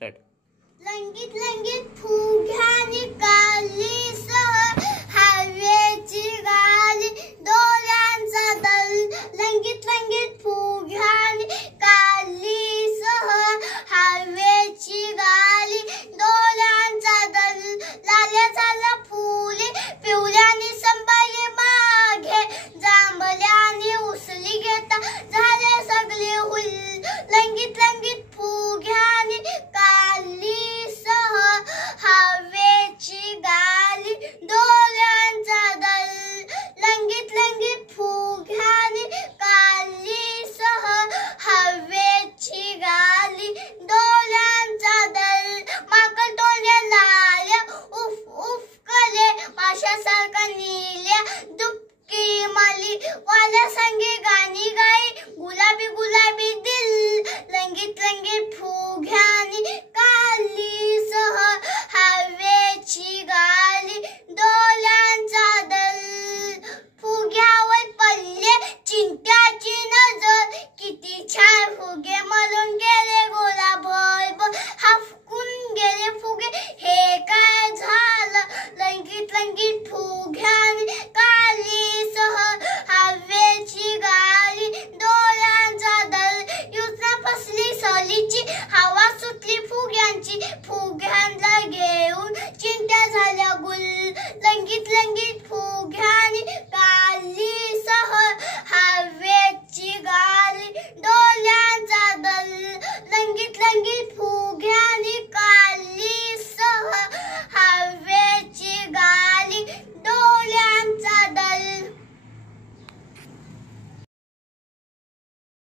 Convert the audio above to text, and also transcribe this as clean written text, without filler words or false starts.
Start. लंगीत लंगीत फुग्यानी काली सह हवेची गाली डोळ्यांचा दल. लंगीत लंगीत फुग्यानी काली सह हवेची गाली डोळ्यांचा दल. लाल्या झाला फुले पिवल्यानी संभाळले मागे जांभल्यानी उसली घेता झाले सगळे हुल. लंगीत लंगीत फुग्यानी काली सह हवेची गाली डोळ्यांचा दल. लंगीत लंगीत फुग्यानी काली सह हवेची गाली डोळ्यांचा दल. माकड डोळ्या लाल्या उफ उफ कले माशासारखा नील्या दुबकी माली वाल्या संगे गाणी गाई गुलाबी गुलाबी दिल. लंगीत लंगीत फुग्यानी काली सह हवेची गाली डोळ्यांचा दल. फुग्यावर पडले चिंट्याची नजर किती छान फुगे मरून गेले गुलाबभर हाफकून गेले फुगे हे काय झालं. लंगीत लंगीत फुग्यानी काली सह हवेची गाली डोळ्यांचा दल. योजना फसली सहलीची हवा सुटली फुग्यांची फुग्यांना घेऊन चिंट्या झाल्या गुल. लंगीत लंगीत फुग्यानी काली सह हवेची गाली डोळ्यांचा दल. लंगीत लंगीत